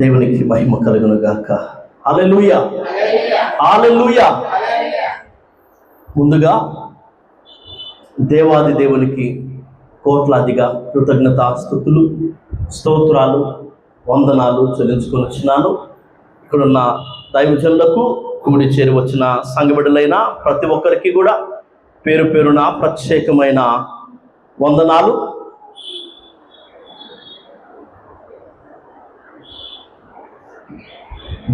దేవునికి మహిమ కలుగును గాక. హల్లెలూయా, హల్లెలూయా. ముందుగా దేవాది దేవునికి కోట్లాదిగా కృతజ్ఞతా స్తుతులు, స్తోత్రాలు, వందనాలు చెల్లించుకొనిచున్నాను. ఇక్కడున్న దైవజనులకు, కూడి చేరి వచ్చిన సంఘబిడ్డలైన ప్రతి ఒక్కరికి కూడా పేరు పేరున ప్రత్యేకమైన వందనాలు.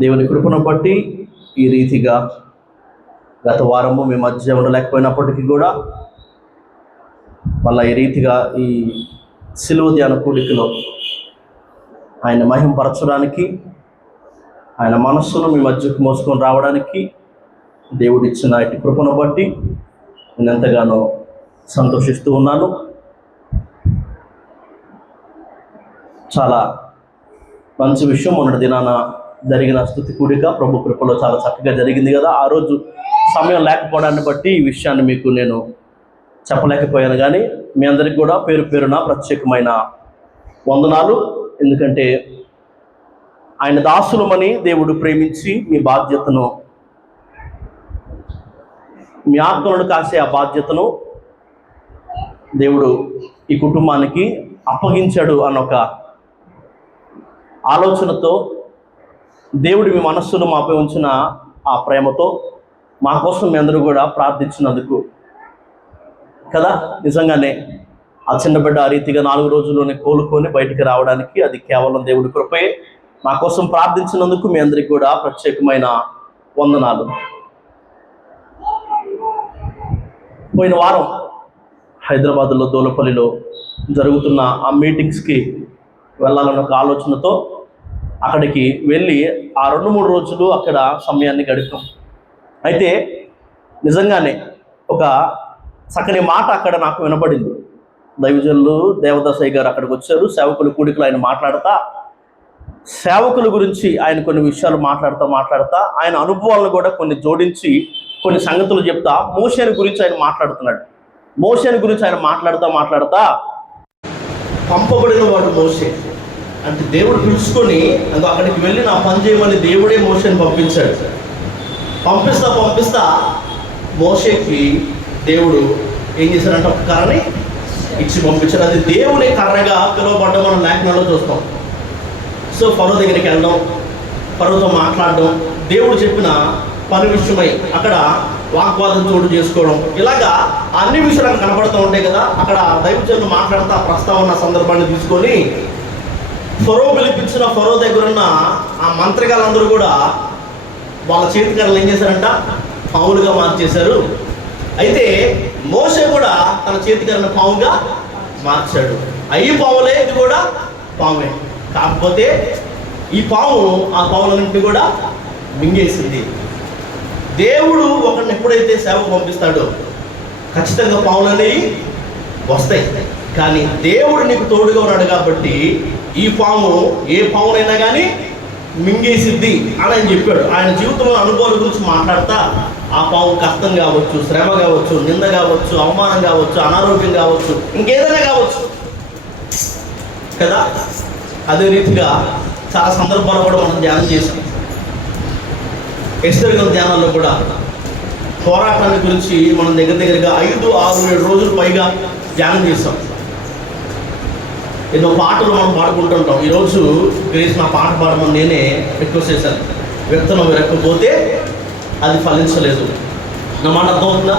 దేవుని కృపను బట్టి ఈ రీతిగా గత వారము మీ మధ్య ఉండలేకపోయినప్పటికీ కూడా మళ్ళీ ఈ రీతిగా ఈ సిలువ ధ్యాన కూడికలో ఆయన మహింపరచడానికి, ఆయన మనస్సును మీ మధ్యకు మోసుకొని రావడానికి దేవుడిచ్చిన ఇటు కృపను బట్టి నేను ఎంతగానో సంతోషిస్తూ ఉన్నాను. చాలా మంచి విషయం. మొన్నటి దినాన జరిగిన స్తుతి కూడిక ప్రభు కృపలో చాలా చక్కగా జరిగింది కదా. ఆ రోజు సమయం లేకపోవడాన్ని బట్టి ఈ విషయాన్ని మీకు నేను చెప్పలేకపోయాను, కానీ మీ అందరికి కూడా పేరు పేరున ప్రత్యేకమైన వందనాలు. ఎందుకంటే ఆయన దాసులమని దేవుడు ప్రేమించి మీ బాధ్యతను, మీ ఆత్మలను కాసే ఆ బాధ్యతను దేవుడు ఈ కుటుంబానికి అప్పగించాడు అన్నొక ఆలోచనతో దేవుడు మీ మనస్సును మాపై ఉంచిన ఆ ప్రేమతో మా కోసం మీ అందరూ కూడా ప్రార్థించినందుకు కదా. నిజంగానే ఆ చిన్న బిడ్డ ఆ రీతిగా 4 రోజుల్లోనే కోలుకొని బయటికి రావడానికి అది కేవలం దేవుడి కృపే. మా కోసం ప్రార్థించినందుకు మీ అందరికీ కూడా ప్రత్యేకమైన వందనాలు. పోయిన వారం హైదరాబాద్లో దోలపల్లిలో జరుగుతున్న ఆ మీటింగ్స్కి వెళ్ళాలన్న ఒక ఆలోచనతో అక్కడికి వెళ్ళి ఆ 2-3 రోజులు అక్కడ సమయాన్ని గడిపాం. అయితే నిజంగానే ఒక చక్కని మాట అక్కడ నాకు వినపడింది. దైవజనులు దేవదాసయ్య గారు అక్కడికి వచ్చారు. సేవకుల కూడికలు ఆయన మాట్లాడతా, సేవకుల గురించి ఆయన కొన్ని విషయాలు మాట్లాడతా ఆయన అనుభవాలను కూడా కొన్ని జోడించి కొన్ని సంగతులు చెప్తా మోషేని గురించి ఆయన మాట్లాడుతున్నాడు. మోషేని గురించి ఆయన మాట్లాడతా పంపబడిన వాడు మోషే అంటే దేవుడు పిలుచుకొని అక్కడికి వెళ్ళి నా పని చేయమని దేవుడే మోషేని పంపించాడు. పంపిస్తా మోషేకి దేవుడు ఏం చేశాడంటే ఒక కర్రని ఇచ్చి పంపించాడు. అది దేవుని కర్రగా పిలువబడ్డ మనం లేఖనాల్లో చూస్తాం. సో ఫరో దగ్గరికి వెళ్ళడం, ఫరోతో మాట్లాడడం, దేవుడు చెప్పిన పని విషయమై అక్కడ వాగ్వాదం చోటు చేసుకోవడం, ఇలాగా అన్ని విషయాలు అక్కడ కనపడుతూ ఉంటాయి కదా. అక్కడ దైవజనులు మాట్లాడుతూ ఆ ప్రస్తావన సందర్భాన్ని తీసుకొని ఫరో పిలిపించిన ఫరో దగ్గర ఉన్న ఆ మంత్రిగాళ్ళందరూ కూడా వాళ్ళ చేతికర్రలు ఏం చేశారంట, పావులుగా మార్చేశారు. అయితే మోషే కూడా తన చేతికర్రను పావుగా మార్చాడు. అయ్యి పావులే, ఇది కూడా పావులే. కాకపోతే ఈ పాము ఆ పావులన్నింటినీ కూడా మింగేసింది. దేవుడు ఒకరిని ఎప్పుడైతే సేవకు పంపిస్తాడో ఖచ్చితంగా పావులనేవి వస్తాయి. కానీ దేవుడు నీకు తోడుగా ఉన్నాడు కాబట్టి ఈ పాము ఏ పావునైనా కానీ మింగేసిద్ది అని ఆయన చెప్పాడు. ఆయన జీవితంలో అనుభవాల గురించి మాట్లాడతా ఆ పాము కష్టం కావచ్చు, శ్రమ కావచ్చు, నింద కావచ్చు, అవమానం కావచ్చు, అనారోగ్యం కావచ్చు, ఇంకేదైనా కావచ్చు కదా. అదే రీతిగా చాలా సందర్భాలు కూడా మనం ధ్యానం చేసాం. ఎస్తేరు గ్రంథ ధ్యానాల్లో కూడా పోరాటాన్ని గురించి మనం దగ్గరగా 5, 6, 7 రోజులు పైగా ధ్యానం చేస్తాం. ఎన్నో పాటలు మనం పాడుకుంటుంటాం. ఈరోజు గ్రేస్ నా పాట పాడమని నేనే రిక్వెస్ట్ చేశాను. విత్తనం విరక్కపోతే అది ఫలించలేదు. నా మాట అర్థమవుతుందా?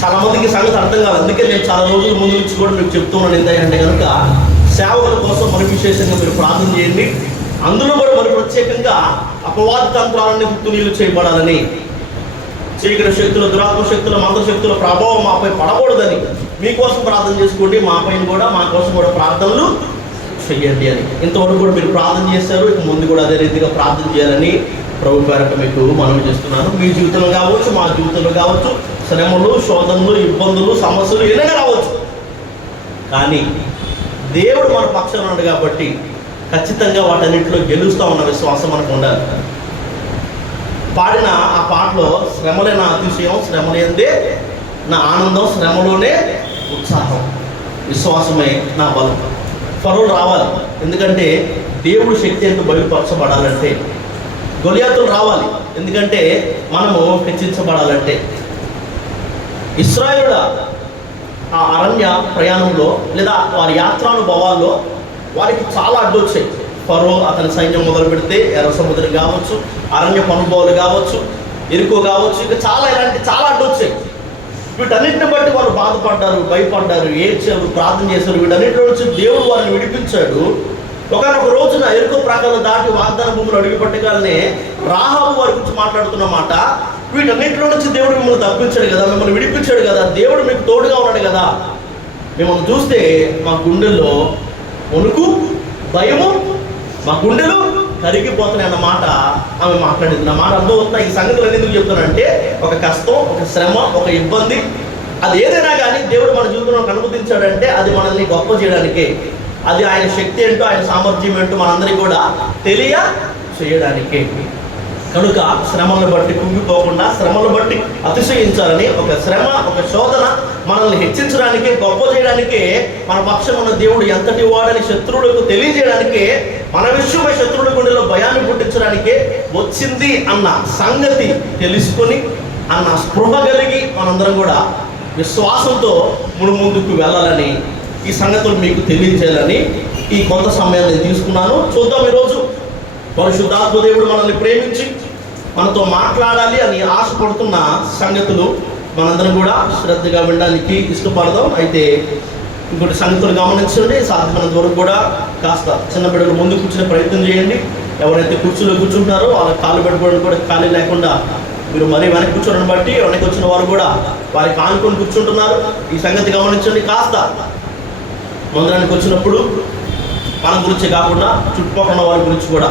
చాలా మందికి సంగతి అర్థం కాదు. అందుకే నేను చాలా రోజుల ముందు నుంచి కూడా మీకు చెప్తున్నాను. ఏంటంటే కనుక సేవకుల కోసం మరి విశేషంగా మీరు ప్రార్థన చేయండి. అందులో కూడా మరి ప్రత్యేకంగా అపవాద తంత్రాలన్నీ గుర్తునీళ్ళు చేయబడాలని, చీకటి శక్తుల, దురాత్మ శక్తుల, మంత్రశక్తుల ప్రభావం మాపై పడకూడదని మీకోసం ప్రార్థన చేసుకోండి. మా కోసం కూడా ప్రార్థనలు చెయ్యండి అని ఇంతవరకు కూడా మీరు ప్రార్థన చేశారు. ఇక ముందు కూడా అదే రీతిగా ప్రార్థన చేయాలని ప్రభు పేరట మీకు మనవి చేస్తున్నాను. మీ జీవితంలో కావచ్చు, మా జీవితంలో కావచ్చు, శ్రమలు, శోధనలు, ఇబ్బందులు, సమస్యలు ఏదైనా రావచ్చు. కానీ దేవుడు మన పక్షాన ఉన్నాడు కాబట్టి ఖచ్చితంగా వాటన్నింటిలో గెలుస్తూ ఉన్న విశ్వాసం మనకు ఉండాలి. పాడిన ఆ పాటలో శ్రమలే నా అతిశయం, శ్రమలేందే నా ఆనందం, శ్రమలోనే ఉత్సాహం, విశ్వాసమే నా బలం. ఫరో రావాలి, ఎందుకంటే దేవుడు శక్తి ఎంతో బయలుపరచబడాలంటే. గొలియాతులు రావాలి, ఎందుకంటే మనము హెచ్చించబడాలంటే. ఇశ్రాయేలుల ఆ అరణ్య ప్రయాణంలో లేదా వారి యాత్రానుభవాల్లో వారికి చాలా అడ్డొచ్చాయి. ఫరో అతని సైన్యం మొదలు పెడితే ఎర్ర సముద్రం కావచ్చు, అరణ్య అనుభవాలు కావచ్చు, ఎరుకో కావచ్చు, ఇంకా ఇలాంటి చాలా అడ్డొచ్చాయి. వీటన్నిటిని బట్టి వారు బాధపడ్డారు, భయపడ్డారు, ఏడ్చారు, ప్రార్థన చేశారు. వీటన్నిటి నుంచి దేవుడు వారిని విడిపించాడు. ఒకనొక రోజున ఎరుకో ప్రాంతాలను దాటి వాగ్దాన భూములు అడుగుపెట్టగానే రాహాబు వారి గురించి మాట్లాడుతున్న మాట, వీటన్నిటిలో నుంచి దేవుడు మిమ్మల్ని తప్పించాడు కదా, మిమ్మల్ని విడిపించాడు కదా, దేవుడు మీకు తోడుగా ఉన్నాడు కదా, మిమ్మల్ని చూస్తే మా గుండెల్లో వణుకు, భయము, మా గుండెలు కరిగిపోతున్నాయి అన్న మాట ఆమె మాట్లాడింది. నా మాట అర్థమవుతున్నా. ఈ సంగతులు ఎందుకు చెప్తానంటే, ఒక కష్టం, ఒక శ్రమ, ఒక ఇబ్బంది, అది ఏదైనా కానీ దేవుడు మన జీవితంలో అనుమతించాడంటే అది మనల్ని గొప్ప చేయడానికే. అది ఆయన శక్తి ఏంటో, ఆయన సామర్థ్యం ఏంటో మనందరికీ కూడా తెలియ చేయడానికే. కనుక శ్రమలను బట్టి కుంగిపోకుండా, శ్రమలను బట్టి అతిశయించాలని, ఒక శ్రమ, ఒక శోధన మనల్ని హెచ్చించడానికే, గొప్ప చేయడానికే, మన పక్షం ఉన్న దేవుడు ఎంతటి వాడని శత్రువులకు తెలియజేయడానికే, మన విషయమై శత్రువుల గుండెలో భయాన్ని పుట్టించడానికే వచ్చింది అన్న సంగతి తెలుసుకొని, అన్న స్పృహ కలిగి మనందరం కూడా విశ్వాసంతో ముందుకు వెళ్ళాలని, ఈ సంగతులు మీకు తెలియజేయాలని ఈ కొంత సమయాన్ని తీసుకున్నాను. చూద్దాం. ఈరోజు పరిశుద్ధాత్మ దేవుడు మనల్ని ప్రేమించి మనతో మాట్లాడాలి అని ఆశపడుతున్న సంగతులు మనందరం కూడా శ్రద్ధగా వినడానికి ఇష్టపడదాం. అయితే ఇంకొన్ని సంగతులు గమనించండి. సాధ్యమైనంత వరకు కూడా కాస్త చిన్న బిడ్డలు ముందు కూర్చునే ప్రయత్నం చేయండి. ఎవరైతే కుర్చీలో కూర్చుంటున్నారో వాళ్ళ కాళ్ళు పెట్టుకోవడానికి కూడా ఖాళీ లేకుండా మీరు మరీ వెనక్కి కూర్చోవడం బట్టి వెనక్కి వచ్చిన వారు కూడా వారికి ఆనుకొని కూర్చుంటున్నారు. ఈ సంగతి గమనించండి. కాస్త మందిరానికి వచ్చినప్పుడు మన గురించి కాకుండా చుట్టుపక్కల వారి గురించి కూడా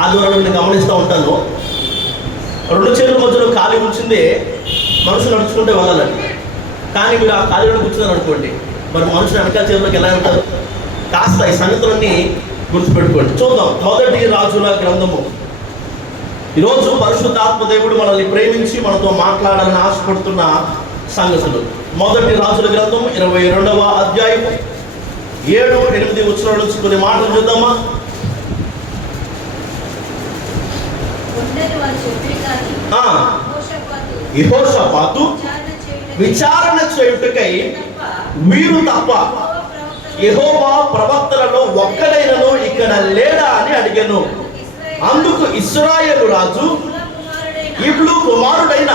ఆదివారం నేను గమనిస్తూ ఉంటాను. రెండు చేతుల మధ్యలో ఖాళీ కూర్చుందే మనుషులు నడుచుకుంటే వెళ్ళాలండి. కానీ మీరు ఆ ఖాళీలో కూర్చున్నారు అనుకోండి, మరి మనుషులు వెనకాల చేతుల్లోకి ఎలా వెళ్తారు? కాస్త ఈ సంగతులన్నీ గుర్తుపెట్టుకోండి. చూద్దాం. మొదటి రాజుల గ్రంథము. ఈరోజు పరిశుద్ధాత్మ దేవుడు మనల్ని ప్రేమించి మనతో మాట్లాడాలని ఆశపడుతున్న సంగతులు. మొదటి రాజుల గ్రంథం 22వ అధ్యాయం 7-8 వచనాల నుంచి కొన్ని మాటలు చూద్దామా? యెహోషాపాతు విచారణ చేయుటకై వీరు తప్ప యెహోవా ప్రవక్తలలో ఒక్కడైనను ఇక్కడ లేడా అని అడిగాను. అందుకు ఇశ్రాయేలు రాజు ఇబ్లు కుమారుడైన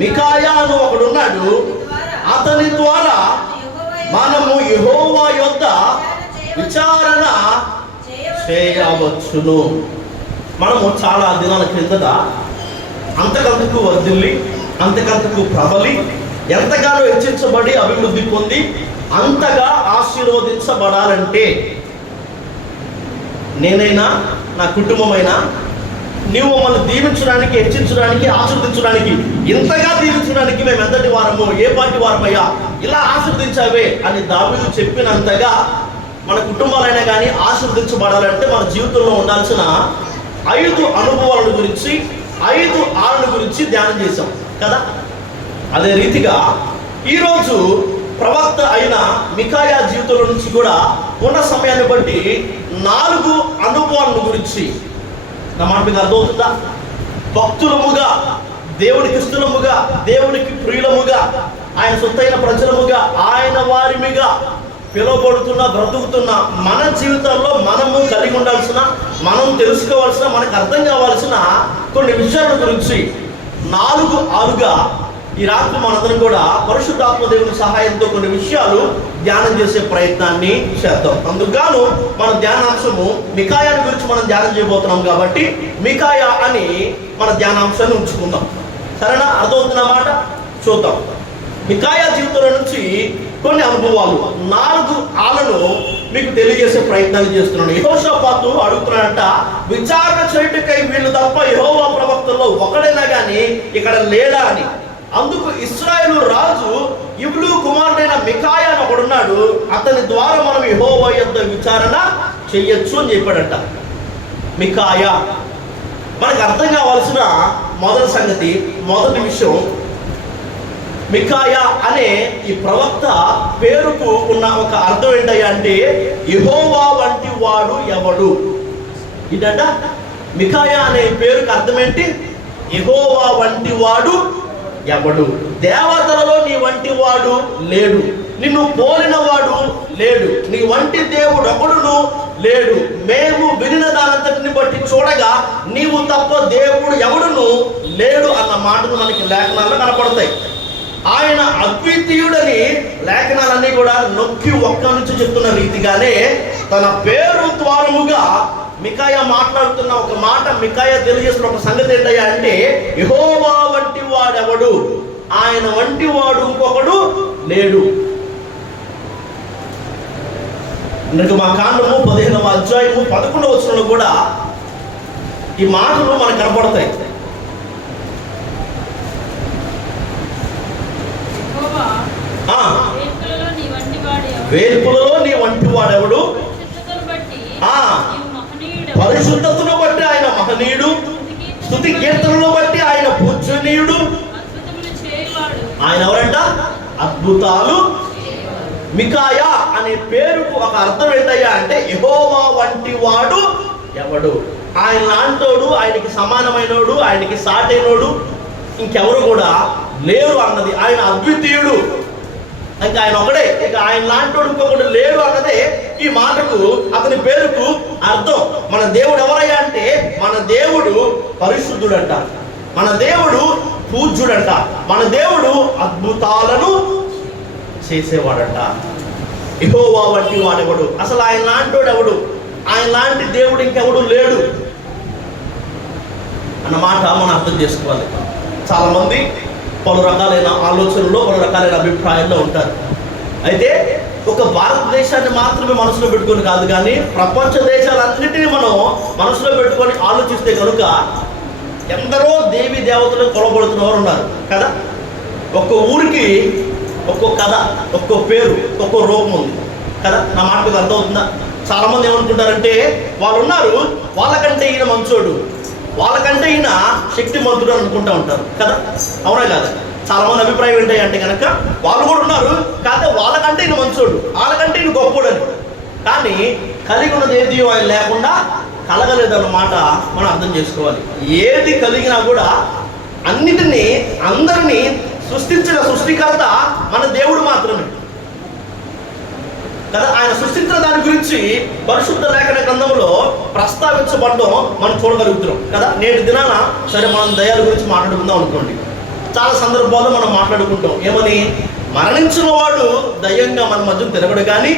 మికాయా అను ఒకడున్నాడు, అతని ద్వారా మనము యెహోవా యొద్ద విచారణ చేయవచ్చును. మనము చాలా దినాల క్రిందట అంతకంతకు వర్ధిల్లి, అంతకంతకు ప్రబలి, ఎంతగానో హెచ్చించబడి అభివృద్ధి పొంది అంతగా ఆశీర్వదించబడాలంటే నేనైనా నా కుటుంబమైనా నీవు మమ్మల్ని దీవించడానికి, హెచ్చించడానికి, ఆశీర్వదించడానికి, ఇంతగా దీవించడానికి మేము ఎంతటి వారము, ఏ పాటి వారమయ్యా, ఇలా ఆశీర్వదించావే అని దావీదు చెప్పినంతగా మన కుటుంబాలైనా కానీ ఆశీర్వదించబడాలంటే మన జీవితంలో ఉండాల్సిన 5 అనుభవాల గురించి, 5 ఆళ్ళ గురించి ధ్యానం చేశాం కదా. అదే రీతిగా ఈరోజు ప్రవక్త అయిన మికాయా జీవితంలో నుంచి కూడా ఉన్న సమయాన్ని బట్టి 4 అనుభవాల గురించి, నా మాట మీకు అర్థమవుతుందా? భక్తులముగా, దేవునికి ఇష్టలముగా, దేవునికి ప్రియులముగా, ఆయన సొత్తైన ప్రజలముగా, ఆయన వారిమిగా పిలువబడుతున్న, బ్రతుకుతున్న మన జీవితంలో మనము కలిగి ఉండాల్సిన, మనం తెలుసుకోవాల్సిన, మనకు అర్థం కావాల్సిన కొన్ని విషయాల గురించి 4 ఆలుగా ఈ రాత్రి మనందరం కూడా పరిశుద్ధాత్మ దేవుని సహాయంతో కొన్ని విషయాలు ధ్యానం చేసే ప్రయత్నాన్ని చేద్దాం. అందుకు మన ధ్యానాంశము మికాయాని గురించి మనం ధ్యానం చేయబోతున్నాం కాబట్టి మికాయా అని మన ధ్యానాంశాన్ని ఉంచుకుందాం. సరేనా? అర్థమవుతున్న మాట చూద్దాం. మికాయా జీవితంలో నుంచి కొన్ని అనుభవాలు, 4 ఆలను మీకు తెలియజేసే ప్రయత్నాలు చేస్తున్నాను. యెహోషాపాతు అడుగుతున్నాడంట, విచారణ చేయుటకై వీళ్ళు తప్ప యెహోవా ప్రవక్తల్లో ఒకడైనా కానీ ఇక్కడ లేడా అని. అందుకు ఇశ్రాయేలు రాజు ఇబ్లు కుమారుడైన మికాయా అని ఒకడున్నాడు, అతని ద్వారా మనం యెహోవా యొద్ద విచారణ చెయ్యొచ్చు అని చెప్పాడట. మికాయా మనకు అర్థం కావాల్సిన మొదటి సంగతి, మొదటి విషయం, మికాయా అనే ఈ ప్రవక్త పేరుకు ఉన్న ఒక అర్థం ఏంటయ్యా అంటే యెహోవా వంటి వాడు ఎవడు. ఇదంట మికాయా అనే పేరుకి అర్థం ఏంటి? యెహోవా వంటి వాడు ఎవడు. దేవతలలో నీ వంటి వాడు లేడు, నిన్ను పోలిన వాడు లేడు, నీ వంటి దేవుడు ఒకడును లేడు. మేము వినిన దానంతటిని బట్టి చూడగా నీవు తప్ప దేవుడు ఎవడును లేడు అన్న మాటలు మనకి లేఖనాల్లో కనపడతాయి. ఆయన అద్వితీయుడని లేఖనాలన్నీ కూడా నొక్కి ఒక్క నుంచి చెప్తున్న రీతిగానే తన పేరు ద్వారముగా మికాయా మాట్లాడుతున్న ఒక మాట, మికాయా తెలియజేస్తున్న ఒక సంగతి ఏంటయ్యా అంటే యెహోవా వంటి వాడెవడు, ఆయన వంటి వాడు ఇంకొకడు లేడు. నిర్గమకాండము 15వ అధ్యాయము 11వ వచనంలో కూడా ఈ మాటలు మనకు కనపడతాయి. వేల్పులలో నీ వంటి వాడెవడు, పరిశుద్ధతను బట్టి ఆయన మహనీయుడు, స్తుతి కీర్తనను బట్టి ఆయన పూజనీయుడు. ఆయన ఎవరంట? అద్భుతాలు. మికాయా అనే పేరుకు ఒక అర్థం ఏంటయ్యా అంటే యెహోవా వంటి వాడు ఎవడు, ఆయన లాంటోడు, ఆయనకి సమానమైనోడు, ఆయనకి సాటైనోడు ఇంకెవరు కూడా లేరు అన్నది. ఆయన అద్వితీయుడు, ఇంకా ఆయన ఒకడే, ఇక ఆయన లాంటోడు ఇంకొకడు లేడు అన్నదే ఈ మాటకు, అతని పేరుకు అర్థం. మన దేవుడు ఎవరయ్యా అంటే మన దేవుడు పరిశుద్ధుడంట, మన దేవుడు పూజ్యుడంట, మన దేవుడు అద్భుతాలను చేసేవాడంట. యెహోవా వంటి వాడెవడు, అసలు ఆయన లాంటోడు ఎవడు, ఆయన లాంటి దేవుడు ఇంకెవడు లేడు అన్నమాట మనం అర్థం చేసుకోవాలి. చాలామంది పలు రకాలైన ఆలోచనలు, పలు రకాలైన అభిప్రాయాల్లో ఉంటారు. అయితే ఒక భారతదేశాన్ని మాత్రమే మనసులో పెట్టుకొని కాదు, కానీ ప్రపంచ దేశాలన్నిటినీ మనం మనసులో పెట్టుకొని ఆలోచిస్తే కనుక ఎందరో దేవీ దేవతలు కొలబడుతున్న వారు ఉన్నారు కదా. ఒక్క ఊరికి ఒక్కో కథ, ఒక్కో పేరు, ఒక్కో రూపం ఉంది కదా. నా మాట మీకు అర్థమవుతుందా? చాలామంది ఏమనుకుంటారంటే వాళ్ళు ఉన్నారు, వాళ్ళకంటే ఈయన మంచోడు, వాళ్ళకంటే ఈయన శక్తిమంతుడు అనుకుంటూ ఉంటారు కదా. అవునా కాదు? చాలామంది అభిప్రాయం ఏంటి అంటే కనుక వాళ్ళు కూడా ఉన్నారు, కాకపోతే వాళ్ళకంటే ఈయన మంచోడు, వాళ్ళకంటే ఈయన గొప్పోడు అని. కానీ కలిగి ఉన్నది ఏది ఆయన లేకుండా కలగలేదన్నమాట మనం అర్థం చేసుకోవాలి. ఏది కలిగినా కూడా అన్నిటినీ అందరినీ సృష్టించిన సృష్టికర్త మన దేవుడు మాత్రమే కదా. ఆయన సృష్టించిన దాని గురించి పరిశుద్ధ లేఖన గ్రంథంలో ప్రస్తావించబడడం మనం చూడగలుగుతున్నాం కదా. నేటి దినాన సరే మనం దయాల గురించి మాట్లాడుకుందాం అనుకోండి, చాలా సందర్భాల్లో మనం మాట్లాడుకుంటాం ఏమని, మరణించిన వాడు దయ్యంగా మన మధ్య తిరగడు, కానీ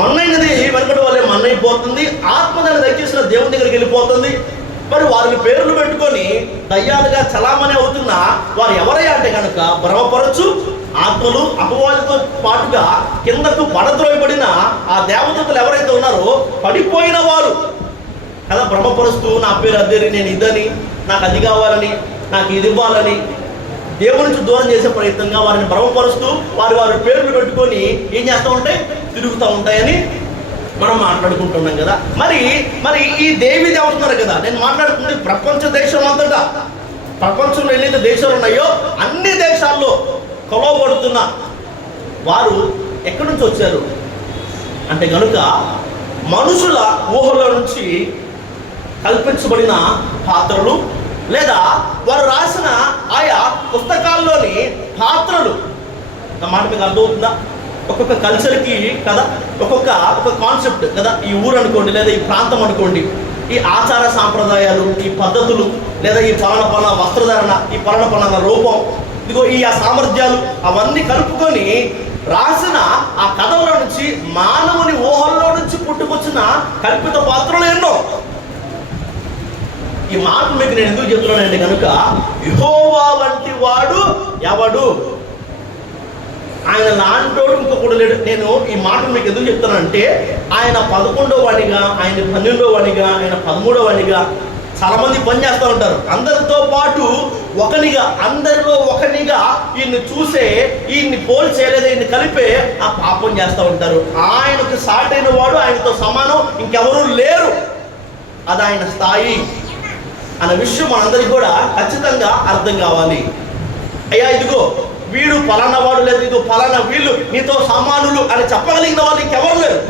మన్నైనది వెనకటి వాళ్ళే మన్నైపోతుంది, ఆత్మదాన్ని దయచేసిన దేవుని దగ్గరికి వెళ్ళిపోతుంది. మరి వారిని పేర్లు పెట్టుకొని దయ్యాలుగా చలామణి అవుతున్న వారు ఎవరయ్యా అంటే కనుక భ్రమపరచు ఆత్మలు, అపవాదితో పాటుగా కిందకు పడద్రోయబడిన ఆ దేవదూతలు ఎవరైతే ఉన్నారో పడిపోయిన వారు కదా. భ్రమపరుస్తూ నా పేరు అదేని, నేను ఇదని, నాకు అది కావాలని, నాకు ఇది ఇవ్వాలని దేవుడి నుంచి దూరం చేసే ప్రయత్నంగా వారిని భ్రమపరుస్తూ వారి పేర్లు పెట్టుకొని ఏం చేస్తూ ఉంటాయి, తిరుగుతూ ఉంటాయని మనం మాట్లాడుకుంటున్నాం కదా. మరి ఈ దేవి దేవతున్నారు కదా, నేను మాట్లాడుతుంది ప్రపంచ దేశం అంతటా, ప్రపంచంలో ఎన్ని దేశాలు ఉన్నాయో అన్ని దేశాల్లో కొలవబడుతున్న వారు ఎక్కడి నుంచి వచ్చారు అంటే కనుక మనుషుల ఊహలో నుంచి కల్పించబడిన పాత్రలు, లేదా వారు రాసిన ఆయా పుస్తకాల్లోని పాత్రలు. నా మాట మీకు అర్థమవుతుందా? ఒక్కొక్క కల్చర్కి కదా ఒక్కొక్క కాన్సెప్ట్ కదా. ఈ ఊరు అనుకోండి, లేదా ఈ ప్రాంతం అనుకోండి, ఈ ఆచార సాంప్రదాయాలు, ఈ పద్ధతులు, లేదా ఈ పలానా వస్త్రధారణ, ఈ పలానా రూపం, ఇదిగో ఈ సామర్థ్యాలు అవన్నీ కలుపుకొని రాసిన ఆ కథల్లో నుంచి, మానవుని ఊహల్లో నుంచి పుట్టుకొచ్చిన కల్పిత పాత్రలు ఎన్నో. ఈ మాట మీకు నేను ఎందుకు చెప్తున్నానంటే కనుక యెహోవా వంటి వాడు ఎవడు, ఆయన లాంటోడు ఇంకొకడు లేడు. నేను ఈ మాట మీకు ఎందుకు చెప్తానంటే ఆయన 11వ వాడిగా, ఆయన 12వ వాడిగా, ఆయన 13వ వాడిగా చాలామంది పని చేస్తూ ఉంటారు. అందరితో పాటు ఒకనిగా, అందరిలో ఒకనిగా ఈయన్ని చూసే, ఈయన్ని పోల్చేయలేదా, ఈయన్ని కలిపే ఆ పాపం చేస్తూ ఉంటారు. ఆయనకు సాటైన వాడు, ఆయనతో సమానం ఇంకెవరూ లేరు. అది ఆయన స్థాయి అనే విషయం మనందరికీ కూడా ఖచ్చితంగా అర్థం కావాలి. అయ్యా ఇదిగో వీడు ఫలానా వాడు, లేదు ఇదిగో ఫలానా వీళ్ళు నీతో సమానులు అని చెప్పగలిగిన వాళ్ళు ఇంకెవరు లేరు.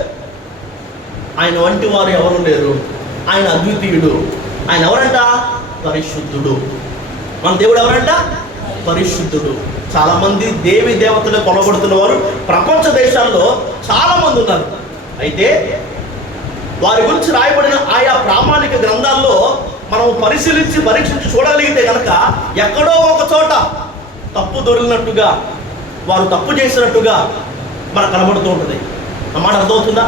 ఆయన వంటి వారు ఎవరు లేరు. ఆయన అద్వితీయుడు. ఆయన ఎవరంట? పరిశుద్ధుడు. మన దేవుడు ఎవరంట? పరిశుద్ధుడు. చాలా మంది దేవి దేవతలు కొలగొడుతున్న వారు ప్రపంచ దేశాల్లో చాలా మంది ఉన్నారు. అయితే వారి గురించి రాయబడిన ఆయా ప్రామాణిక గ్రంథాల్లో మనం పరిశీలించి పరీక్షించి చూడగలిగితే కనుక ఎక్కడో ఒక చోట తప్పు దొరికినట్టుగా, వారు తప్పు చేసినట్టుగా మనకు కనబడుతూ ఉంటుంది. అన్నమాట అర్థమవుతుందా?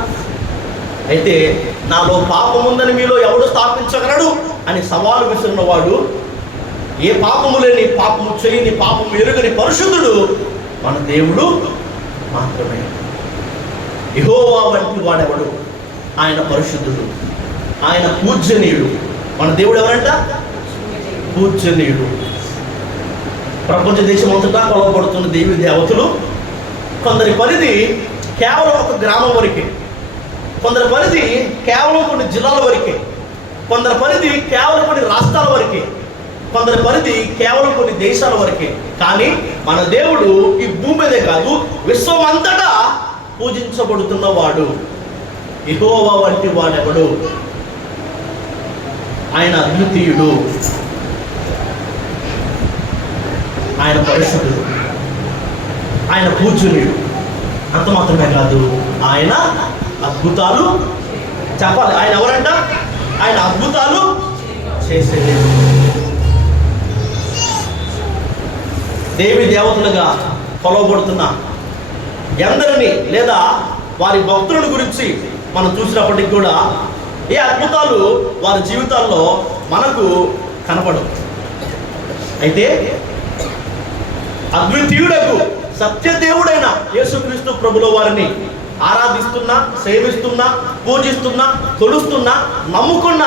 అయితే నాలో పాపం ఉందని మీలో ఎవడు స్థాపించగలడు అని సవాలు విసిరిన వాడు, ఏ పాపము లేని, పాపము చేయని, పాపము ఎరుగని పరిశుద్ధుడు మన దేవుడు మాత్రమే. యెహోవా వంటి వాడెవడు? ఆయన పరిశుద్ధుడు, ఆయన పూజ్యనీయుడు. మన దేవుడు ఎవరంట? పూజ్యనీయుడు. ప్రపంచ దేశం అంతటా కొలవబడుతున్న దేవి దేవతలు కొందరి పరిధి కేవలం ఒక గ్రామం వరకే, కొందరి పరిధి కేవలం కొన్ని జిల్లాల వరకే, కొందరి పరిధి కేవలం కొన్ని రాష్ట్రాల వరకే, కొందరి పరిధి కేవలం కొన్ని దేశాల వరకే. కానీ మన దేవుడు ఈ భూమి మీదే కాదు, విశ్వం అంతటా పూజించబడుతున్నవాడు. యెహోవా వంటి వాడెవడు? ఆయన అద్వితీయుడు, ఆయన పరిశుద్ధుడు, ఆయన పూజ్యుడు. అంత మాత్రమే కాదు, ఆయన అద్భుతాలు చెప్పాలి. ఆయన ఎవరంట? ఆయన అద్భుతాలు చేసేది. దేవి దేవతలుగా కొలవబడుతున్న ఎందరిని లేదా వారి భక్తుల గురించి మనం చూసినప్పటికీ కూడా ఏ అద్భుతాలు వారి జీవితాల్లో మనకు కనపడవు. అయితే అద్వితీయుడకు సత్యదేవుడైన యేసుక్రీస్తు ప్రభుల వారిని ఆరాధిస్తున్నా, సేవిస్తున్నా, పూజిస్తున్నా, కొలుస్తున్నా, నమ్ముకున్న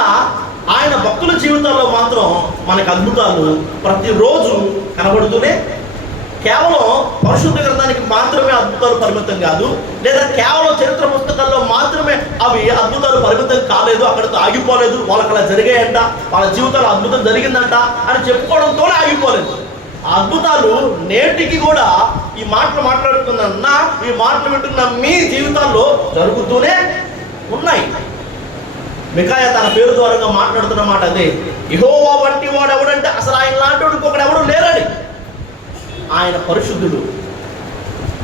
ఆయన భక్తుల జీవితాల్లో మాత్రం మనకు అద్భుతాలు ప్రతిరోజు కనబడుతూనే, కేవలం పరిశుద్ధ గ్రంథానికి మాత్రమే అద్భుతాలు పరిమితం కాదు, లేదా కేవలం చరిత్ర పుస్తకాల్లో మాత్రమే అవి అద్భుతాలు పరిమితం కాలేదు, అక్కడితో ఆగిపోలేదు. వాళ్ళకి అలా జరిగాయంట, వాళ్ళ జీవితంలో అద్భుతం జరిగిందంట అని చెప్పుకోవడంతోనే ఆగిపోలేదు. ఆ అద్భుతాలు నేటికి కూడా ఈ మాటలు మాట్లాడుతున్న ఈ మాటలు వింటున్న మీ జీవితాల్లో జరుగుతూనే ఉన్నాయి. మికాయా తన పేరు ద్వారా మాట్లాడుతున్న మాట అదే. యెహోవా వంటి వాడు ఎవడంటే అసలు ఆయన లాంటి వాడికి ఒకడెవడు లేరని. ఆయన పరిశుద్ధుడు.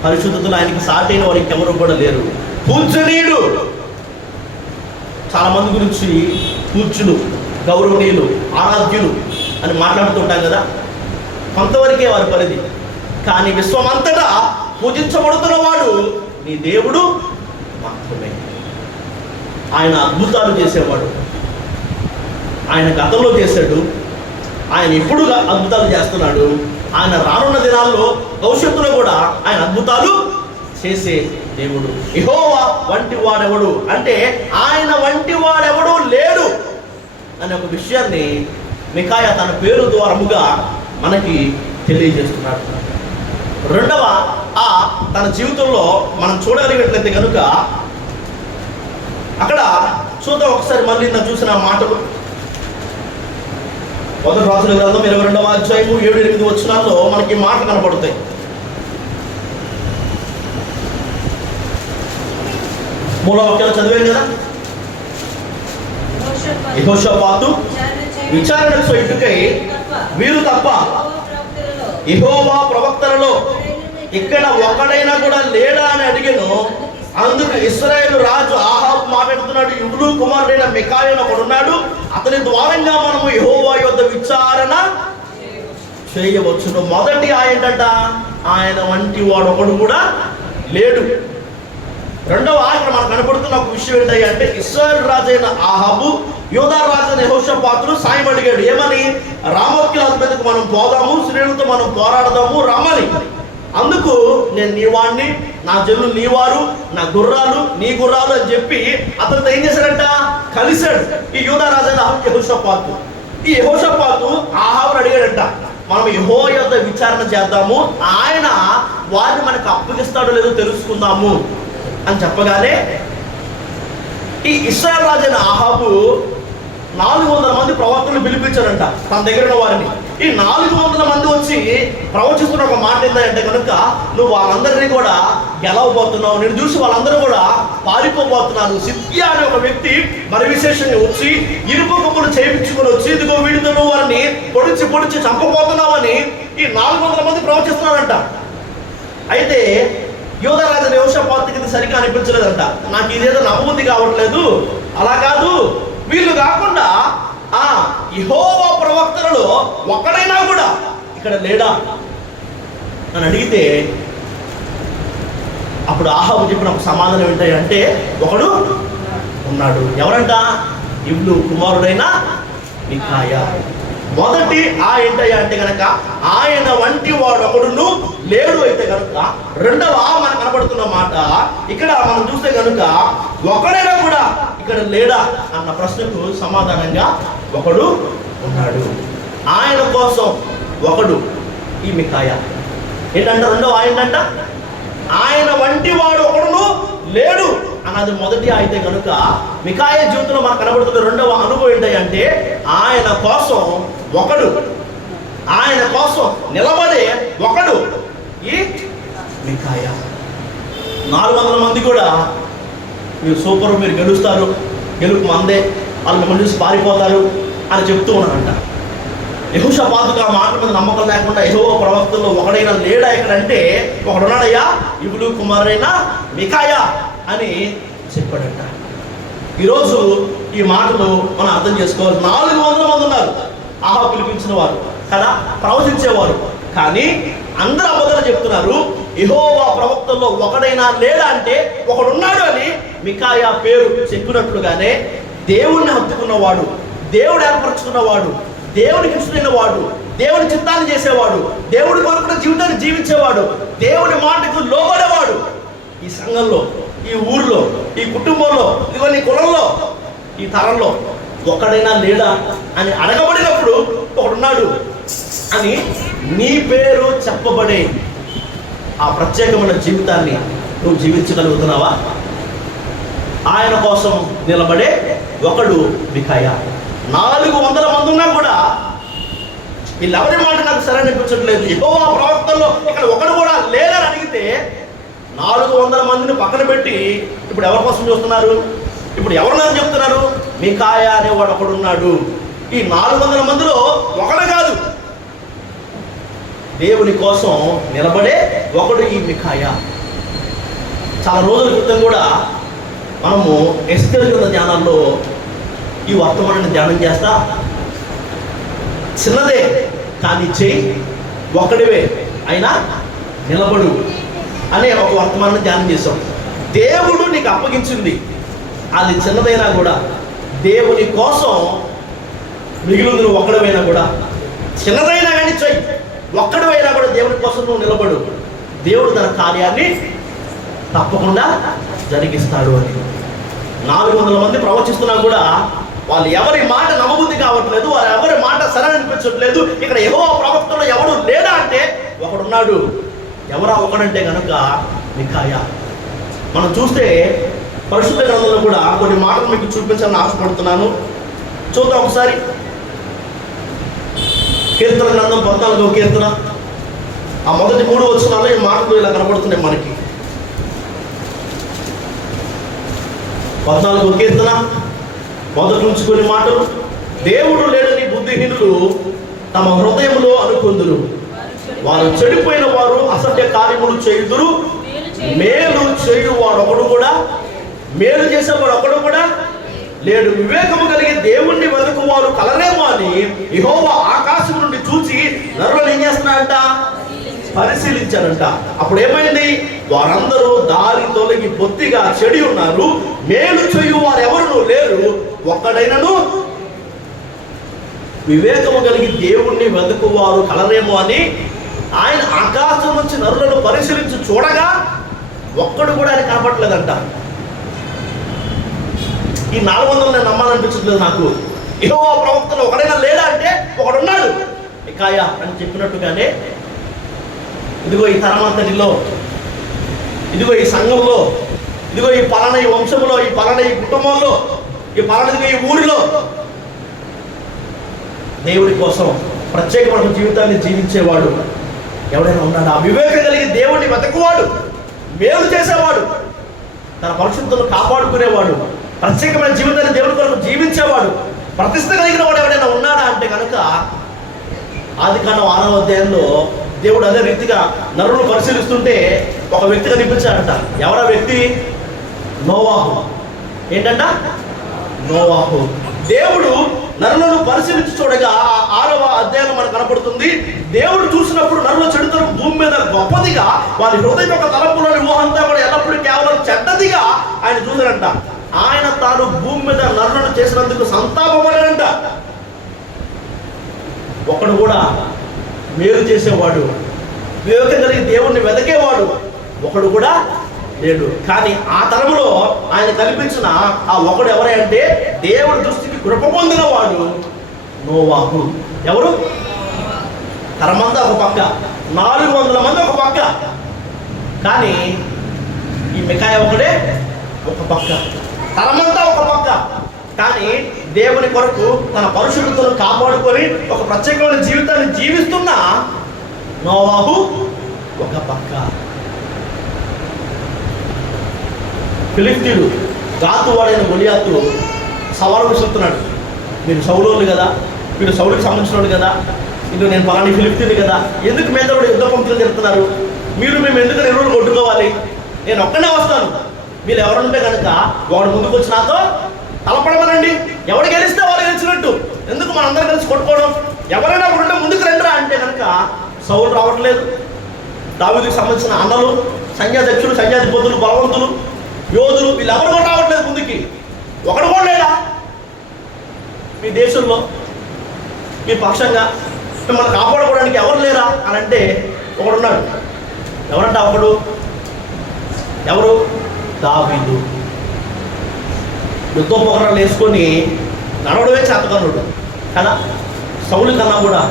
పరిశుద్ధతలో ఆయనకి సాటైన వారికి ఎవరు కూడా లేరు. పూజ్యనీయుడు. చాలా మంది గురించి పూజ్యులు, గౌరవనీయులు, ఆరాధ్యులు అని మాట్లాడుతుంటాం కదా, కొంతవరకే వారి పరిధి. కానీ విశ్వమంతటా పూజించబడుతున్న వాడు నీ దేవుడు మాత్రమే. ఆయన అద్భుతాలు చేసేవాడు. ఆయన గతంలో చేశాడు, ఆయన ఇప్పుడు అద్భుతాలు చేస్తున్నాడు. ఆయన రానున్న దినాల్లో భవిష్యత్తులో కూడా ఆయన అద్భుతాలు చేసే దేవుడు. యెహోవా వంటి వాడెవడు అంటే ఆయన వంటి వాడెవడు లేడు అనే ఒక విషయాన్ని మికాయా తన పేరు ద్వారముగా మనకి తెలియజేస్తున్నాడు. రెండవ తన జీవితంలో మనం చూడగలిగినట్లయితే కనుక అక్కడ చూద్దాం ఒకసారి. మళ్ళీ నేను చూసిన మాటలు మొదటి రాజుల గ్రంథం 22వ అధ్యాయము 7-8 వచనాల్లో మనకి మాటలు కనపడతాయి. మూల వాక్యాలు చదివాం కదా. యెహోషాపాతు విచారణ సొట్టుకై వీరు తప్ప యెహోవా ప్రవక్తలలో ఇక్కడ ఒకడైనా కూడా లేడా అని అడిగాను. అందుకు ఇశ్రాయేలు రాజు ఆహాబు మాట్లాడుతున్నాడు, యుగులు కుమారుడైన మికాయా ఒకడున్నాడు, అతని ద్వారంగా మనము యెహోవా యొద్ద విచారణ చేయవచ్చును. మొదటి ఆయనంట ఆయన వంటి వాడు ఒకడు కూడా లేడు. రెండవ ఆయన మనకు కనపడుతున్న ఒక విషయం ఏంటంటే ఇశ్రాయేలు రాజైన ఆహాబు యూదా రాజైన యెహోషాపాతును సాయం అడిగాడు. ఏమని? రామోత్కి మీదకు మనం పోదాము, శ్రేణులతో మనం పోరాడదాము రమ్మని. అందుకు నేను నీ వాడిని, నా జనులు నీ వారు, నా గుర్రాలు నీ గుర్రాలు అని చెప్పి అతనితో ఏం చేశాడంట? కలిశాడు ఈ యూదా రాజైన యెహోషాపాతు. ఈ యెహోషాపాతు ఆహాబును అడిగాడంట, మనం యెహోవా యొద్ద విచారణ చేద్దాము, ఆయన వారిని మనకు అప్పగిస్తాడో లేదో తెలుసుకుందాము అని చెప్పగానే ఈ ఇశ్రాయేలు రాజైన ఆహాబు 400 మంది ప్రవక్తలను పిలిపించాడంట తన దగ్గర ఉన్న వారిని. ఈ 400 మంది వచ్చి ప్రవచిస్తున్న ఒక మాట ఏంటంటే కనుక నువ్వు వాళ్ళందరినీ కూడా గెలవబోతున్నావు, నేను చూసి వాళ్ళందరూ కూడా పారిపోబోతున్నారు. సిద్కియా అనే ఒక వ్యక్తి మరి విశేషంగా వచ్చి ఇరుపు కొమ్ములు చేయించుకొని వచ్చి ఇదిగో వీడితో నువ్వు వారిని పొడిచి చంపబోతున్నావని ఈ 400 మంది ప్రవచిస్తున్నారంట. అయితే యోధారాజు యెహోషాపాతుకి ఇది సరిగ్గా అనిపించలేదంట. నాకు ఇదేదో నమ్మబుద్ధి కావట్లేదు, అలా కాదు, వీళ్ళు కాకుండా యెహోవా ప్రవక్తలలో ఒక్కడైనా కూడా ఇక్కడ లేడా అని అడిగితే అప్పుడు ఆహాబు చెప్పిన ఒక సమాధానం ఏంటంటే ఒకడు ఉన్నాడు. ఎవరంట? ఇబ్లు కుమారుడైన మికాయా. మొదటి ఏంటయ్యా అంటే కనుక ఆయన వంటి వాడు ఒకడును లేడు. అయితే కనుక రెండవ మనకు కనబడుతున్న మాట ఇక్కడ మనం చూస్తే కనుక ఒకడైనా కూడా ఇక్కడ లేడా అన్న ప్రశ్నకు సమాధానంగా ఒకడు ఉన్నాడు. ఆయన కోసం ఒకడు ఈ మికాయా. ఏంటంట రెండవ ఏంటంట? ఆయన వంటి వాడు ఒకడును లేడు అన్నది మొదటి. అయితే కనుక మికాయా జీవితంలో మనకు కనబడుతున్న రెండవ అనుభవం ఏంటంటే ఆయన కోసం ఒకడు, ఆయన కోసం నిలబడే ఒకడు ఈ మికాయా. 400 మంది కూడా మీరు సూపర్, మీరు గెలుస్తారు, గెలుపు మందే, వాళ్ళు మిమ్మల్ని చూసి పారిపోతారు అని చెప్తూ ఉన్నారంట. యెహోషాపాతుకు ఆ మాట మీద నమ్మకం లేకుండా యెహోవా ప్రవక్తల్లో ఒకడైనా లేడా ఇక్కడంటే ఒకడున్నాడయ్యా, ఇబ్లు కుమారుడైన మికాయా అని చెప్పాడంట. ఈరోజు ఈ మాటలు మనం అర్థం చేసుకోవాలి. 400 మంది ఉన్నారు ఆహాబు పిలిపించిన వారు కదా, ప్రవచించేవారు. కానీ అందరూ అబద్ధాలు చెప్తున్నారు. యెహోవా ప్రవక్తల్లో ఒకడైనా లేడా అంటే ఒకడున్నాడు అని మికాయా పేరు చెప్పినట్లుగానే దేవుణ్ణి హత్తుకున్నవాడు, దేవుడు ఏర్పరచుకున్నవాడు, దేవునికి ఇష్టమైన వాడు, దేవుని చిత్తాన్ని చేసేవాడు, దేవుడి కొరకు జీవితాన్ని జీవించేవాడు, దేవుడి మాటకు లోబడేవాడు ఈ సంఘంలో, ఈ ఊర్లో, ఈ కుటుంబంలో, ఇదిగో నీ కులంలో, ఈ తరంలో ఒకడైనా లేడా అని అడగబడినప్పుడు ఒకడున్నాడు అని నీ పేరు చెప్పబడే ఆ ప్రత్యేకమైన జీవితాన్ని నువ్వు జీవించగలుగుతున్నావా? ఆయన కోసం నిలబడే ఒకడు మికాయా. 400 మంది ఉన్నా కూడా వీళ్ళెవరి మాట నాకు సరైన అనిపించట్లేదు. యెహోవా ప్రవక్తల్లో ఇక్కడ ఒకడు కూడా లేదని అడిగితే 400 మందిని పక్కన పెట్టి ఇప్పుడు ఎవరి కోసం చూస్తున్నారు? ఇప్పుడు ఎవరున్నారని చెప్తున్నారు? మికాయా అనేవాడు ఒకడున్నాడు. ఈ 400 మందిలో ఒకడు కాదు, దేవుని కోసం నిలబడే ఒకడు ఈ మికాయా. చాలా రోజుల క్రితం కూడా మనము ఎస్తేరు గ్రంథ ధ్యానాల్లో ఈ వర్తమానాన్ని ధ్యానం చేస్తా, చిన్నదే కానీ చెయ్యి, ఒక్కడివే అయినా నిలబడు అనే ఒక వర్తమానాన్ని ధ్యానం చేసాం. దేవుడు నీకు అప్పగించింది అది చిన్నదైనా కూడా దేవుని కోసం మిగిలింది. నువ్వు ఒక్కడివైనా కూడా, చిన్నదైనా కానీ చెయ్యి, ఒక్కడివైనా కూడా దేవుని కోసం నువ్వు నిలబడు, దేవుడు తన కార్యాన్ని తప్పకుండా జరిగిస్తాడు అని. 400 మంది ప్రవచిస్తున్నా కూడా వాళ్ళు ఎవరి మాట నమ్మబుద్ధి కావట్లేదు, వారు ఎవరి మాట సరైన అనిపించట్లేదు. ఇక్కడ యెహోవా ప్రవక్తలో ఎవడు లేడా అంటే ఒకడున్నాడు. ఎవరా ఒకడంటే కనుక మికాయా. మనం చూస్తే పరిశుద్ధ గ్రంథంలో కూడా కొన్ని మాటలు మీకు చూపించాలని ఆశపడుతున్నాను. చూద్దాం ఒకసారి. కీర్తన గ్రంథం 14వ కీర్తన ఆ మొదటి 3 వచనాల్లో ఈ మాటలు ఇలా కనబడుతున్నాయి మనకి. 14వ కీర్తన మొదటి నుంచి కొన్ని మాటలు. దేవుడు లేడని బుద్ధిహీనులు తమ హృదయములో అనుకుందురు, వారు చెడిపోయిన వారు అసత్య కార్యములు చేయుదురు, మేలు చేయువాడు ఒకడు కూడా, మేలు చేసేవాడు ఒకడు కూడా లేడు. వివేకము కలిగి దేవుణ్ణి వెతుకువారు కలరేమో అని యెహోవా ఆకాశం నుండి చూసి నరులను ఏం చేస్తున్నాడంట? పరిశీలించారంట. అప్పుడు ఏమైంది? వారందరూ దారి తొలగి బొత్తిగా చెడి ఉన్నారు, మేలు చేయు వారు ఎవరు లేరు, ఒక్కడైనను. వివేకము కలిగి దేవుణ్ణి వెతుకువారు కలరేమో అని ఆయన ఆకాశం నుంచి నరులను పరిశీలించి చూడగా ఒక్కడు కూడా ఆయన కనపడలేదంట. ఈ 400 నేను నమ్మాలనిపించట్లేదు నాకు. యెహోవా ప్రవక్తలు ఒకడైనా లేడా అంటే ఒకడున్నాడు మికాయా అని చెప్పినట్టుగానే ఇదిగో ఈ తరమంతటిలో, ఇదిగో ఈ సంఘంలో, ఇదిగో ఈ పలానా ఈ వంశంలో, ఈ పలానా ఈ కుటుంబంలో, ఈ పలానా ఈ ఊరిలో దేవుడి కోసం ప్రత్యేకమైన జీవితాన్ని జీవించేవాడు ఎవడైనా ఉన్నాడు? ఆ వివేకం కలిగి దేవుడిని వెతకువాడు, మేలు చేసేవాడు, తన పరిశుద్ధులను కాపాడుకునేవాడు, ప్రత్యేకమైన జీవితాన్ని దేవుడి కొరకు జీవించేవాడు, ప్రతిష్ట కలిగిన వాడు ఎవడైనా ఉన్నాడా అంటే కనుక ఆదికాండం 6వ అధ్యాయంలో దేవుడు అదే రీతిగా నరులను పరిశీలిస్తుంటే ఒక వ్యక్తి కనిపించాడంట. ఎవరా వ్యక్తి? నోవాహు. ఏంటంట? నోవాహు. దేవుడు నరులను పరిశీలించి చూడగా 6వ అధ్యాయం మనకు కనపడుతుంది. దేవుడు చూసినప్పుడు నరుల చెడుతనం భూమి మీద గొప్పదిగా, వారి హృదయం యొక్క తలపులోని ఊహంతా కూడా ఎల్లప్పుడూ కేవలం చెడ్డదిగా ఆయన చూశాడంట. ఆయన తాను భూమి మీద నరులను చేసినందుకు సంతాపపడాడంట. ఒకడు కూడా మేలు చేసేవాడు, వివేకం కలిగి దేవుణ్ణి వెతకేవాడు ఒకడు కూడా లేడు. కానీ ఆ తరంలో ఆయన కల్పించిన ఆ ఒకడు ఎవరే అంటే దేవుడి దృష్టికి కృప పొందిన వాడు నోవాహు. ఎవరు? తరమంతా ఒక పక్క, 400 మంది ఒక పక్క, కానీ ఈ మికాయా ఒకడే ఒక పక్క. తరమంతా ఒక పక్క, కానీ దేవుని కొరకు తన పరిశుద్ధతను కాపాడుకొని ఒక ప్రత్యేకమైన జీవితాన్ని జీవిస్తున్న నోవాహు ఒక పక్క. ఫిలిష్తీయుడు గాతువాడైన గొలియాతు సవాలు విసురుతున్నాడు. మీరు సౌలోళ్ళు కదా, మీరు సౌలుకి సంబంధించిన వాళ్ళు కదా, ఇది నేను పలాని ఫిలిష్తీయుడు కదా, ఎందుకు మీద యుద్ధ పంక్తులు తిరుగుతున్నారు? మేము ఎందుకు నిరువులు కొట్టుకోవాలి? నేను ఒక్కనే వస్తాను. మీరు ఎవరుంటే కనుక వాడు ముందుకు వచ్చి నాతో తలపడమనండి. ఎవడు గెలిస్తే వాడు గెలిచినట్టు. ఎందుకు మనందరం కలిసి కొట్టుకోవడం? ఎవరైనా ఒకరుంటే ముందుకు రండిరా అంటే కనుక సౌలు రావట్లేదు. దావీదుకు సంబంధించిన అన్నలు, సైన్యాధ్యక్షులు, సైన్యాధిపతులు, బలవంతులు, యోధులు వీళ్ళెవరు కూడా రావట్లేదు ముందుకి. ఒకడు కూడా లేడా మీ దేశంలో మీ పక్షంగా మిమ్మల్ని కాపాడుకోవడానికి ఎవరు లేరా అని అంటే ఒకడున్నాడు. ఎవరంట ఒకడు? ఎవరు? దావీదు. యుద్ధోపకరణాలు వేసుకొని నడవడమే చేతకన్నుడు కదా. సౌలు కన్నా కూడా,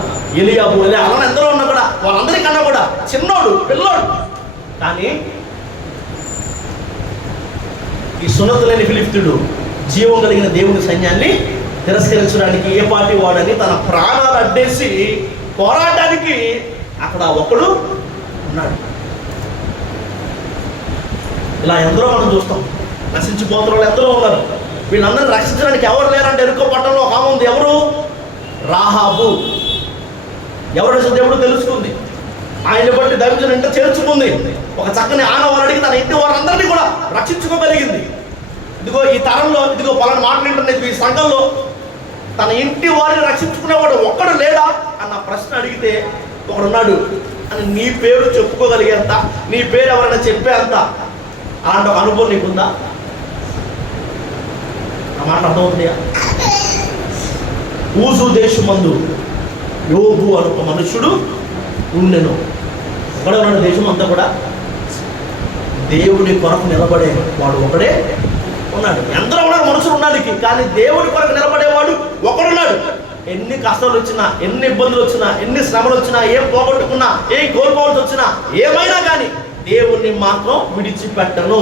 ఎలియాబు, అలా ఎందరో ఉన్నా కూడా వాళ్ళందరికన్నా కూడా చిన్నోడు, పిల్లోడు. కానీ ఈ సున్నతి లేని ఫిలిష్తీయుడు జీవం కలిగిన దేవుని సైన్యాన్ని తిరస్కరించడానికి ఏ పార్టీ వాడని తన ప్రాణాలు అడ్డేసి పోరాటానికి అక్కడ ఒకడు ఉన్నాడు. ఇలా ఎందరో మనం చూస్తాం. నశించిపోతున్న వాళ్ళు ఎందరో ఉన్నారు. వీళ్ళందరినీ రక్షించడానికి ఎవరు లేరంటే ఎరుకో పట్టణంలో ఒక ఆమె ఉంది. ఎవరు? రాహాబు. ఎవరు దేవుడు తెలుసుకుంది, ఆయన బట్టి దైవజనం ఇంట చేర్చుకుంది. ఒక చక్కని ఆనవాళ్ళకి తన ఇంటి వారందరినీ కూడా రక్షించుకోగలిగింది. ఇదిగో ఈ తరంలో, ఇదిగో పలానా మాటలు వింటున్నది ఈ సంఘంలో తన ఇంటి వారిని రక్షించుకునేవాడు ఒక్కడు లేడా అన్న ప్రశ్న అడిగితే ఒకడున్నాడు అని నీ పేరు చెప్పుకోగలిగేంత, నీ పేరు ఎవరైనా చెప్పేంత అలాంటి ఒక అనుభవం నీకుందా? ఆ మాట అర్థమవుతుందా? ఊజు దేశమందు యోబు అను ఒక మనుషుడు ఉండెను. ఒకడే ఉన్నాడు దేశం అంతా కూడా. దేవుని కొరకు నిలబడే వాడు ఒకడే ఉన్నాడు. ఎందరో ఉన్నారు మనుషులు ఉన్నానికి, కానీ దేవుని కొరకు నిలబడేవాడు ఒకడున్నాడు. ఎన్ని కష్టాలు వచ్చినా, ఎన్ని ఇబ్బందులు వచ్చినా, ఎన్ని శ్రమలు వచ్చినా, ఏం పోగొట్టుకున్నా, ఏం కోల్పోవాల్సి వచ్చినా, ఏమైనా కానీ దేవుణ్ణి మాత్రం విడిచిపెట్టను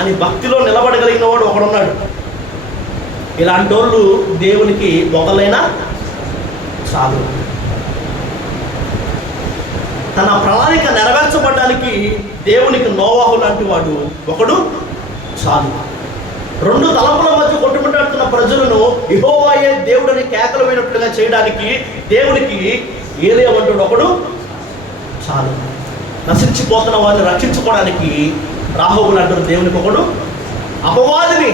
అని భక్తిలో నిలబడగలిగిన వాడు ఒకడున్నాడు. ఇలాంటి వాళ్ళు దేవునికి మొదలైన చాలు. తన ప్రణాళిక నెరవేర్చబడడానికి దేవునికి నోవాహు లాంటి వాడు ఒకడు చాలు. 2 తలపుల మధ్య కొట్టుమిట్టాడుతున్న ప్రజలను యెహోవాయే దేవుడిని కేకలు వేయనట్లుగా చేయడానికి దేవునికి ఏలియా వంటి ఒకడు చాలు. నశించిపోతున్న వారిని రక్షించుకోవడానికి రాహాబు లాంటి దేవునికి ఒకడు, అపవాదిని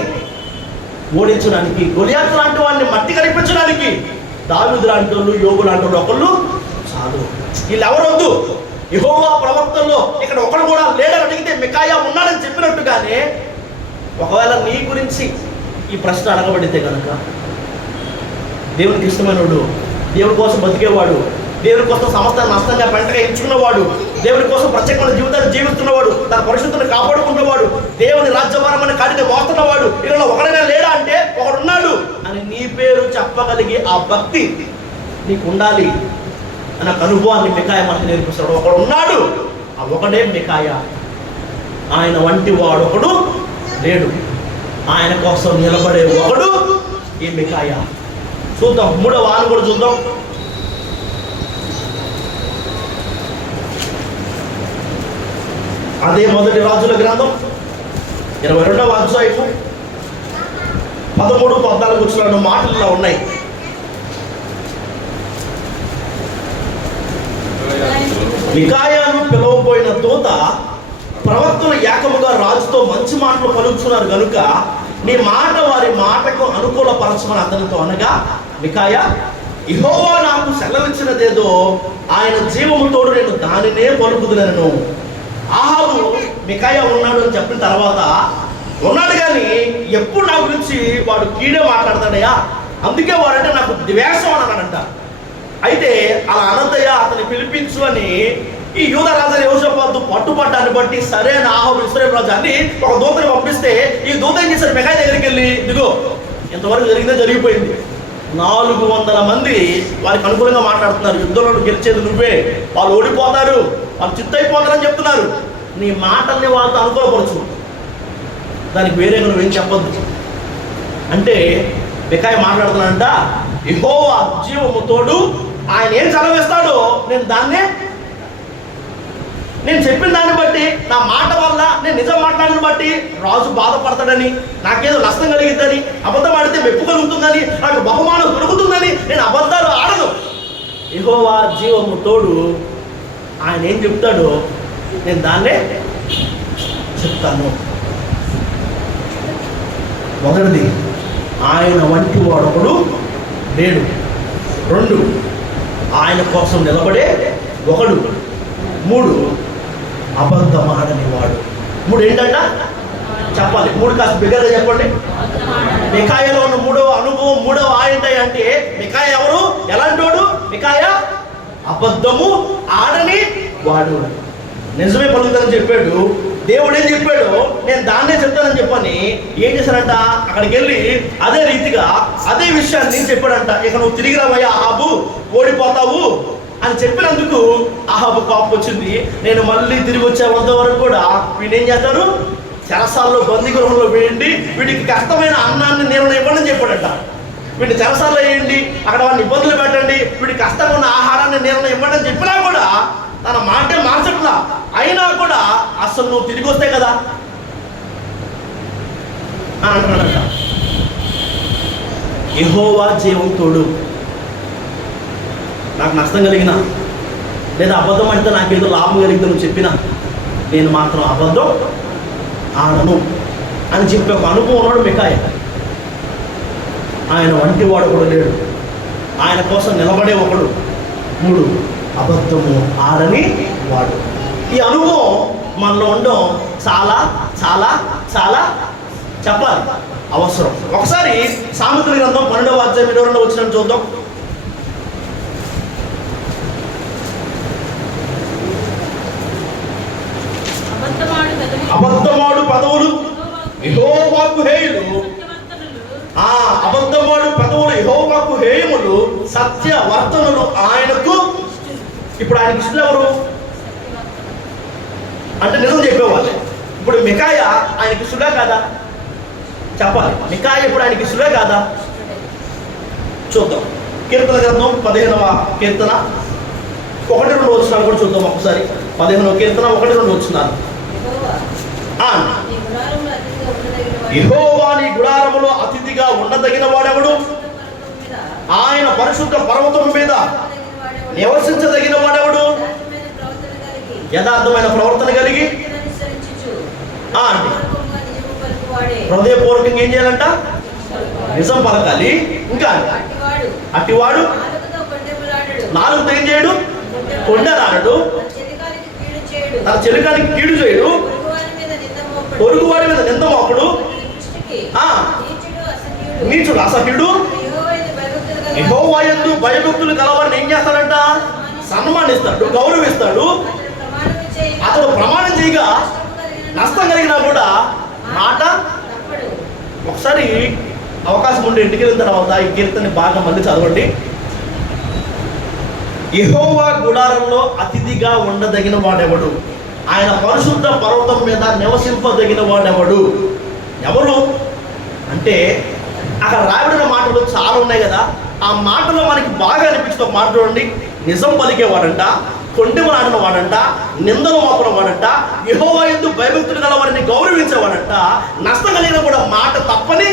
ఓడించడానికి, గొలియాతు లాంటి వాడిని మట్టి కనిపించడానికి దావీదు లాంటి వాళ్ళు, యోబు లాంటి వాళ్ళు ఒకళ్ళు చాలు. వీళ్ళు ఎవరొద్దు. యెహోవా ప్రవక్తల్లో ఇక్కడ ఒకడు కూడా లేడని అడిగితే మికాయా ఉన్నాడని చెప్పినట్టుగానే ఒకవేళ నీ గురించి ఈ ప్రశ్న అడగబడితే కనుక దేవునికి ఇష్టమైనవాడు, దేవుని కోసం బతికేవాడు, దేవుని కోసం సమస్తాన్ని నష్టంగా పెంటగా ఎంచుకున్నవాడు, దేవుని కోసం ప్రత్యేకమైన జీవితాన్ని జీవిస్తున్నవాడు, తన పరిశుద్ధతను కాపాడుకున్నవాడు, దేవుని రాజ్యభారమని కాడిని మోస్తున్నవాడు, ఇలా ఒకడైనా లేడా అంటే ఒకడున్నాడు అని నీ పేరు చెప్పగలిగే ఆ భక్తి నీకు ఉండాలి అన్న అనుభవాన్ని మికాయా మనకు నేర్పిస్తాడు. ఒకడు ఉన్నాడు, ఆ ఒకడే మికాయా. ఆయన వంటి వాడు ఒకడు లేడు. ఆయన కోసం నిలబడే ఒకడు ఈ మికాయా. చూద్దాం 3వ ఆన కూడా చూద్దాం. అదే మొదటి రాజుల గ్రంథం 22వ అధ్యాయము 13-14 వచనాల మాటల్లో ఉన్నాయి. మికాయాను పిలవబోయిన దూత, ప్రవక్తలు ఏకముగా రాజుతో మంచి మాటలు పలుకుతున్నారు కనుక నీ మాట వారి మాటకు అనుకూలపరచమని అతనితో అనగా, మికాయా, యెహోవా నాకు సెలవిచ్చినదేదో ఆయన జీవముతోడు నేను దానినే పలుకుదునను. ఆహాబు మికాయా ఉన్నాడు అని చెప్పిన తర్వాత, ఉన్నాడు కానీ ఎప్పుడు నా గురించి వాడు కీడే మాట్లాడతాడయ్యా, అందుకే వాడంటే నాకు ద్వేషం అని అన్నాడంట. అయితే అలా అనంతయ్య అతన్ని పిలిపించు అని ఈ యూదా రాజు యెహోషాపాతు పట్టుపడ్డాన్ని బట్టి సరే అని ఆహాబు ఇశ్రాయేలు రాజు అని ఒక దూతని పంపిస్తే ఈ దూత ఏం చేశారు, మికాయా దగ్గరికి వెళ్ళి, ఇదిగో ఇంతవరకు జరిగిందే జరిగిపోయింది, 400 మంది వారికి అనుకూలంగా మాట్లాడుతున్నారు, యుద్ధంలో గెలిచేది నువ్వే, వాళ్ళు ఓడిపోతారు, వాళ్ళు చిత్తైపోతారని చెప్తున్నారు, నీ మాటల్ని వాళ్ళతో అనుకూలపరచు, దానికి వేరే నువ్వేం చెప్పొద్దు అంటే మికాయా మాట్లాడుతున్నానంట, యెహోవా జీవము తోడు ఆయన ఏం సెలవిస్తాడో నేను చెప్పిన దాన్ని బట్టి, నా మాట వల్ల నేను నిజం మాట్లాడిన బట్టి రాజు బాధపడతాడని, నాకేదో నష్టం కలిగిద్దని, అబద్ధం ఆడితే మెప్పు కలుగుతుందని, నాకు బహుమానం దొరుకుతుందని నేను అబద్ధాలు ఆడను. యెహోవా జీవము తోడు ఆయన ఏం చెప్తాడో నేను దాన్నే చెప్తాను. మొదటిది, ఆయన వంటి వాడొకడు లేడు. 2, ఆయన కోసం నిలబడే ఒకడు. 3, అబద్ధమాడని వాడు. 3 ఏంటంట చెప్పాలి, 3 కాస్త బిగ్గరగా చెప్పండి. మికాయాలో ఉన్న 3వ అనుభవం, 3వ ఆయన అంటే మికాయా ఎవరు, ఎలాంటోడు? మికాయా అబద్ధము ఆడని వాడు, నిజమే పలుకుతానని చెప్పాడు. దేవుడు ఏం చెప్పాడు, నేను దాన్నే చెప్తానని చెప్పని ఏం చేశాడంట, అక్కడికి వెళ్ళి అదే రీతిగా అదే విషయాన్ని చెప్పాడంట. ఇక నువ్వు తిరిగి రావయ్యా ఆహాబు, ఓడిపోతావు అని చెప్పినందుకు ఆహాబు కోపం వచ్చింది. నేను మళ్ళీ తిరిగి వచ్చే వద్ద వరకు కూడా వీడిని ఏం చేస్తారు, చెరసాల్లో బందీగృహంలో వేయండి, వీడికి కష్టమైన అన్నాన్ని నేను ఇవ్వడని చెప్పాడంట. వీడిని చెరసాల్లో వేయండి, అక్కడ వాళ్ళని ఇబ్బందులు పెట్టండి, వీడికి కష్టంగా ఉన్న ఆహారాన్ని నేను ఇవ్వడని చెప్పినా కూడా తన మాటే మార్చట్లా. అయినా కూడా అసలు నువ్వు తిరిగి వస్తే కదా అంటున్నాడంట. యెహోవా జీవం తోడు, నాకు నష్టం కలిగినా లేదా అబద్ధం అంటే నాకేదో లాభం కలిగితే నువ్వు చెప్పినా నేను మాత్రం అబద్ధం ఆడను అని చెప్పి ఒక అనుభవం ఉన్నాడు మికాయా. ఆయన వంటి వాడు కూడా లేడు, ఆయన కోసం నిలబడే ఒకడు. 3, అబద్ధము ఆడని వాడు. ఈ అనుభవం మనలో ఉండడం చాలా చాలా చాలా చెప్పాలి, అవసరం. ఒకసారి సామెతల గ్రంథం 12వ అధ్యాయం 22వ వచనం చూద్దాం. అబద్ధమాడు పదవులు యెహోవాకు హేయులు, అబద్ధమాడు పదవులు యెహోవాకు హేయములు, సత్యవర్తనులు ఆయనకు. ఇప్పుడు ఆయనకి ఇష్టం ఎవరు అంటే నిజం చెప్పేవాళ్ళే. ఇప్పుడు మికాయా ఆయనకి ఇష్టమే కాదా చెప్పాలి, మికాయా ఇప్పుడు ఆయనకి ఇష్టమే కాదా చూద్దాం. కీర్తన గ్రంథం 15వ కీర్తన 1-2 వచనాలు కూడా చూద్దాం ఒకసారి. 15వ కీర్తన 1-2 వచనాలు. యెహోవా నీ గుడారములో అతిథిగా ఉండదగిన వాడెవడు, ఆయన పరిశుద్ధ పర్వతం మీద నివసించదగిన వాడెవడు, యథార్థమైన ప్రవర్తన కలిగి హృదయపూర్వకంగా ఏం చేయాలంట, నిజం పలకాలి. ఇంకా అట్టివాడు నాలుగుతో ఏం చేయడు, కొండరాడు, తన చెలికానికి కీడు చేయడు, పొరుగువాడి మీద నింద మోపడు, నీచుడు అసహ్యుడు. యెహోవా యందు భయభక్తులు కలవారిని ఏం చేస్తాడంట, సన్మానిస్తాడు, గౌరవిస్తాడు. అతడు ప్రమాణం చేయగా నష్టం కలిగినా కూడా మాట. ఒకసారి అవకాశం ఉండి ఇంటికి వెళ్ళిన తర్వాత ఈ కీర్తనని బాగా మళ్ళీ చదవండి. యెహోవా గుడారంలో అతిథిగా ఉండదగిన వాడెవడు, ఆయన పరిశుద్ధ పర్వతం మీద నివసింపదగిన వాడెవడు. ఎవరు అంటే అక్కడ రాయబడిన మాటలు చాలా ఉన్నాయి కదా, ఆ మాటలో మనకి బాగా అనిపించిన ఒక మాట చూడండి. నిజం పలికేవాడంట, కొండెములాడిన వాడంట, నిందలు మోపన వాడంట, యెహోవా యందు భయభక్తులు గల వారిని గౌరవించేవాడంట, నష్టం కలిగిన కూడా మాట తప్పని.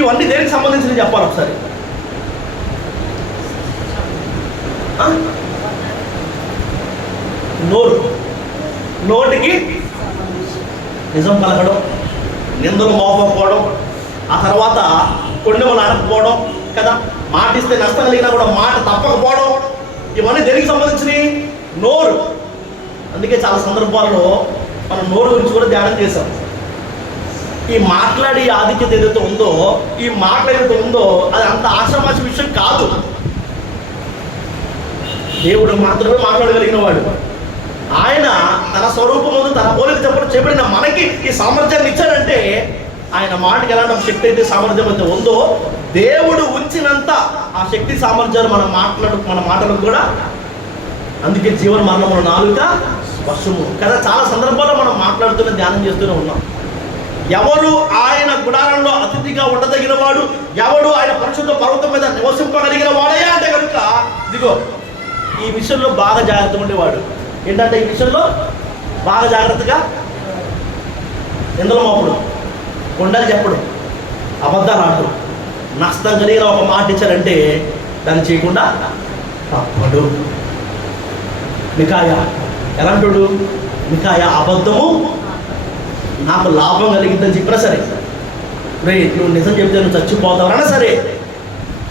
ఇవన్నీ దేనికి సంబంధించి చెప్పాలి ఒకసారి. నోటికి నిజం పలకడం, నిందలు మోపకపోవడం, ఆ తర్వాత కొండెములు ఆడకపోవడం కదా, మాటిస్తే నష్టం కలిగినా కూడా మాట తప్పకపోవడం, ఇవన్నీ దేనికి సంబంధించినవి? నోరు. అందుకే చాలా సందర్భాల్లో మనం నోరు గురించి కూడా ధ్యానం చేశాం. ఈ మాట్లాడే ఆధిక్యత ఏదైతే ఉందో, ఈ మాట ఏదైతే ఉందో, అది అంత ఆషామాషి విషయం కాదు. దేవుడు మాత్రమే మాట్లాడగలిగిన వాడు. ఆయన తన స్వరూపము తన పోలిక చెప్పబడిన మనకి ఈ సామర్థ్యాన్ని ఇచ్చాడంటే, ఆయన మాటకి ఎలాంటి శక్తి అయితే సామర్థ్యం అయితే ఉందో, దేవుడు ఉంచినంత ఆ శక్తి సామర్థ్యాలు మన మాటలకు కూడా. అందుకే జీవన మరణముల నాలుక వశము కదా. చాలా సందర్భాల్లో మనం మాట్లాడుతూనే ధ్యానం చేస్తూనే ఉన్నాం. ఎవడు ఆయన గుడారంలో అతిథిగా ఉండదగిన వాడు, ఎవడు ఆయన పరిశుద్ధ పర్వతం మీద నివసింపగలిగిన వాడయ్యా అంటే కనుక, ఇదిగో ఈ విషయంలో బాగా జాగ్రత్తగా ఉండేవాడు. ఏంటంటే ఈ విషయంలో బాగా జాగ్రత్తగా ఇందులో మోపడు, కొండలు చెప్పడు, అబద్ధాలు ఆడు, నష్టం కలిగిన ఒక మాట ఇచ్చారంటే దాన్ని చేయకుండా తప్పడు. మికాయా ఎలాంటాడు? మికాయా అబద్ధము నాకు లాభం కలిగిందని చెప్పినా సరే, రే నువ్వు నిజం చెప్తే నువ్వు చచ్చిపోతావన్నా సరే,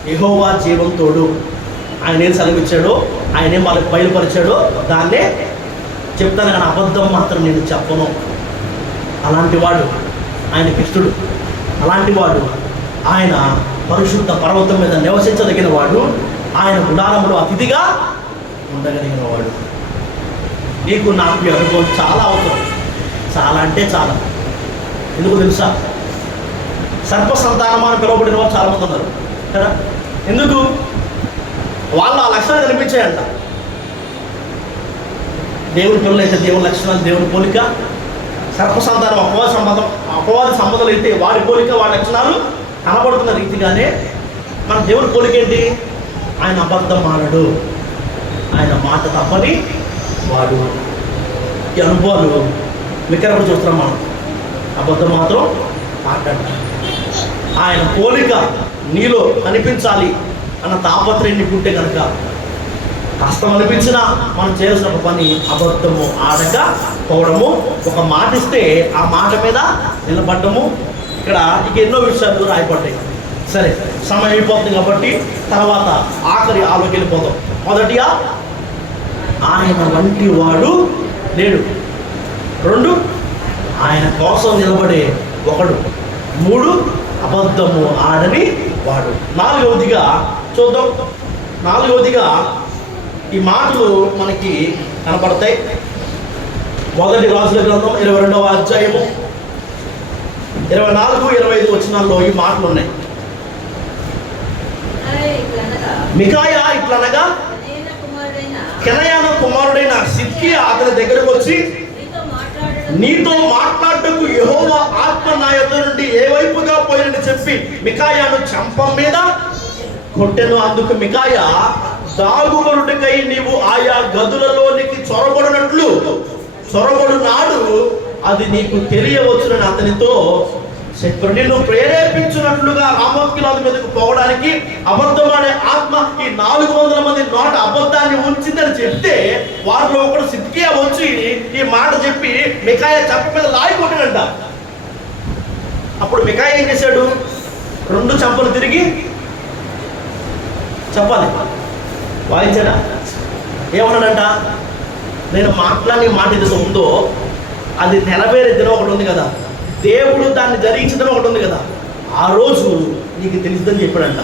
యెహోవా జీవంతోడు, ఆయన ఏం సెలవిచ్చాడో, ఆయన ఏం వాళ్ళకి బయలుపరిచాడో దాన్నే చెప్తాను, కానీ అబద్ధం మాత్రం నేను చెప్పను. అలాంటి వాడు ఆయనకి ఇష్టడు. అలాంటి వాడు ఆయన పరిశుద్ధ పర్వతం మీద నివసించదగిన వాడు, ఆయన గుడారంలో అతిథిగా ఉండగలిగిన వాడు. నీకు నాకు అనుభవం చాలా అవసరం, చాలా అంటే చాలా. ఎందుకు తెలుసా? సర్ప సంతానమా అని పిలువబడిన వాళ్ళు చాలామంది ఉన్నారు కదా. ఎందుకు? వాళ్ళు ఆ లక్షణాలు కనిపించాయంట. దేవుని పిల్లలు అయితే దేవుని లక్షణాలు, దేవుని పోలిక. సర్ప సంతానం అపవాది సంబంధాలు అయితే వారి పోలిక, వారి లక్షణాలు కనబడుతున్న రీతిగానే మన దేవుని పోలిక ఏంటి? ఆయన అబద్ధం ఆడడు, ఆయన మాట తప్పని వాడు. ఈ అనుభవాలు వికరణ చూస్తున్నాం మనం. అబద్ధం మాత్రం మాట్లాడు. ఆయన పోలిక నీలో కనిపించాలి అన్న తాపత్రయం నీకుంటే కనుక, కష్టం అనిపించినా మనం చేయాల్సిన ఒక పని అబద్ధము ఆడక పోవడము, ఒక మాట ఇస్తే ఆ మాట మీద నిలబడ్డము. ఇక్కడ ఇక ఎన్నో విషయాలు రాయబడ్డాయి. సరే, సమయం అయిపోతుంది కాబట్టి తర్వాత ఆఖరి ఆలోకి వెళ్ళిపోతాం. మొదటిగా ఆయన వంటి వాడు లేడు. 2 ఆయన కోసం నిలబడే ఒకడు. 3 అబద్ధము ఆడని వాడు. 4వదిగా చూద్దాం. 4వదిగా ఈ మాటలు మనకి కనపడతాయి. మొదటి రాజుల గ్రంథం 22వ అధ్యాయము 24-25 వచనాల్లో ఈ మాటలు ఉన్నాయి. మికాయా ఇట్లనగా, కెనయానా కుమారుడైన సిద్కియా అతని దగ్గరకు వచ్చి, నీతో మాట్లాడటకు యెహోవా ఆత్మ నా యొద్ద నుండి ఏ వైపుగా పోయినని చెప్పి మికాయాను చెంప మీద కొట్టెను. అందుకు మికాయా, దాగుకొనుటకై నీవు ఆయా గదులలోనికి చొరబడు నాడు అది నీకు తెలియవచ్చునని అతనితో చెప్పాడు. నిన్ను ప్రేరేపించినట్లుగా రామోత్కిలాల మీదకు పోవడానికి అబద్ధమాడే ఆత్మ ఈ 400 మంది నోట అబద్ధాన్ని ఉంచిందని చెప్తే, వారిలో ఒకడు సిద్కియా వచ్చి ఈ మాట చెప్పి మికాయా చెంప మీద లాగి కొట్టాడంట. అప్పుడు మికాయా ఏం చేశాడు? 2 చెంపలు తిరిగి చెప్పాలి వాయించాడా? ఏమన్నాడంట? నేను మాట్లాడే మాట ఏదైతే ఉందో అది నెరవేరే దినం ఒకటి ఉంది కదా, దేవుడు దాన్ని జరిగించడం ఒకటి ఉంది కదా, ఆ రోజు నీకు తెలుస్తుందని చెప్పాడంట.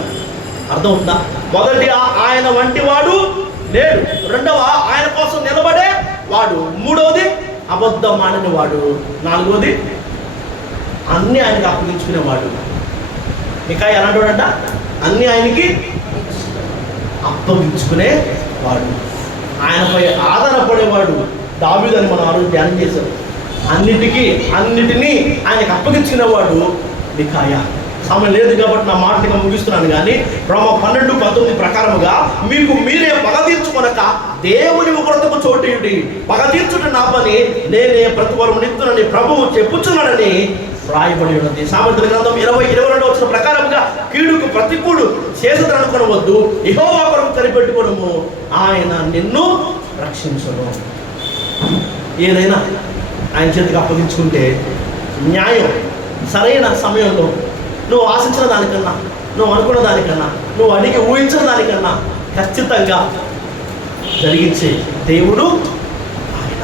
అర్థమవుతుందా? మొదటి ఆయన వంటి వాడు లేడు. 2వ ఆయన కోసం నిలబడే వాడు. 3వది అబద్ధం ఆడని వాడు. 4వది అన్నీ ఆయనకి అప్పగించుకునేవాడు. మికాయా ఎలాంటి వాడంట? అన్నీ ఆయనకి అప్పగించుకునే వాడు, ఆయనపై ఆధారపడేవాడు. దావీదు అని మనం ఆ రోజు ధ్యానం చేశాం. అన్నిటినీ ఆయనకు అప్పగించుకునేవాడు మికాయా. సమయం లేదు కాబట్టి నా మాటగా ముగిస్తున్నాను. కానీ రోమ 12:19 ప్రకారముగా మీకు మీరే పగ తీర్చుకొనక దేవుని ఉగ్రతకు చోటు పగ తీర్చుట నా పని, నేనే ప్రతిఫలం నిత్తునని ప్రభువు చెప్పుచున్నాడని రాయబడి ఉన్నది. సామెతల గ్రంథం 20:22 వచ్చిన ప్రకారంగా కీడుకు ప్రతికూడు చేసదనుకొనవద్దు, యెహోవా కొరకు కనిపెట్టుకొనుము, ఆయన నిన్ను రక్షించును. ఏదైనా ఆయన చేతికి అప్పగించుకుంటే న్యాయం సరైన సమయంలో నువ్వు ఆశించిన దానికన్నా, నువ్వు అనుకున్న దానికన్నా, నువ్వు అడిగి ఊహించిన దానికన్నా ఖచ్చితంగా జరిగించే దేవుడు ఆయన.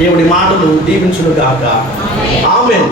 దేవుడి మాటలు దీవించును గాక. ఆమేన్.